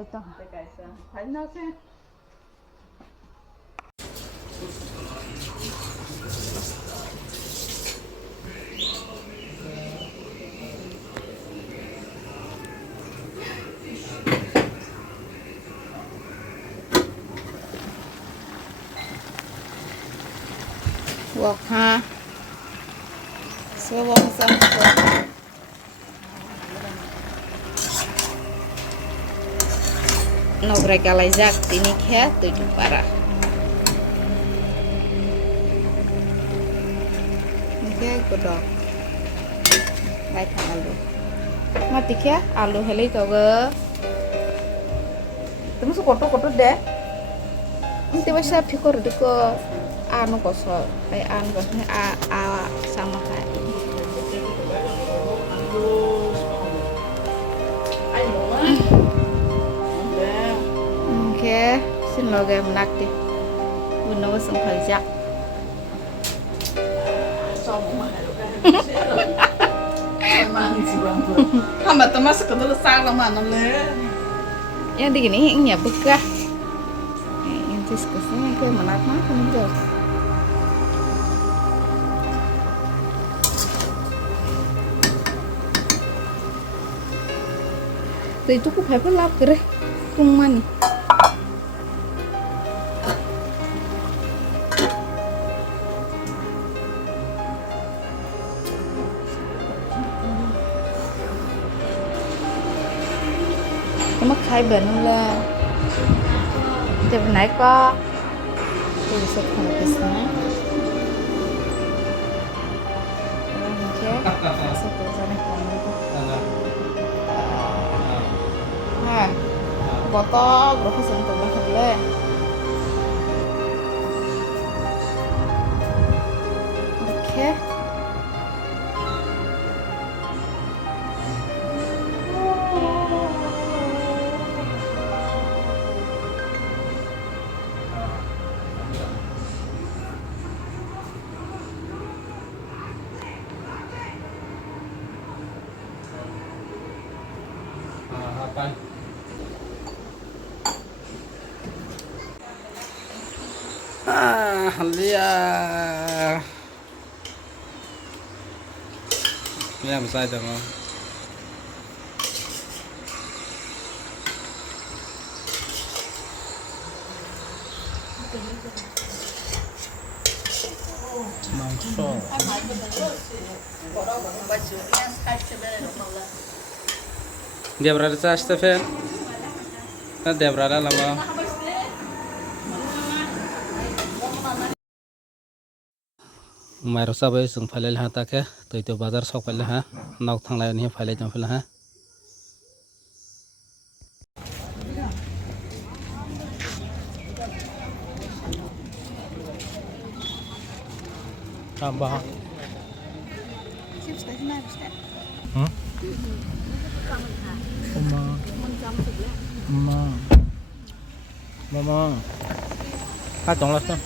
rồi to thấy nó thế Wok ha. So wok sang ko. Nogre kalai jak tini khe tuju para. Oke godok. Lai thang alu. Mati khe alu helai to ge. Temu su koto deh. Nanti basa pikir diko anu kosong, kayak anu kosong a sama kayak ini. Oke, xin lỗi game nát đi. Bữa nấu xong phải giặt. Hamba termasuk ke dulu salah mana le Ya di gini yang bekah. Yang diskusnya kayak menarik mah kan jauh. Itu ku phép lap cái đấy cung man nih nó khai bệnh là từ nãy có từ sập hàng cái sáng satu sana ha botol berapa sih untuk makan le oke Apa? Lihat. Lihat besar dong. Mangso. Dia berada di atas Stephen. Dia berada lama. Mày sao bây giờ phải lên hả ta cái từ bazar sau phải lên hả nấu thằng này phải lên trong phải lên hả tambah mama mama kacang lah tuh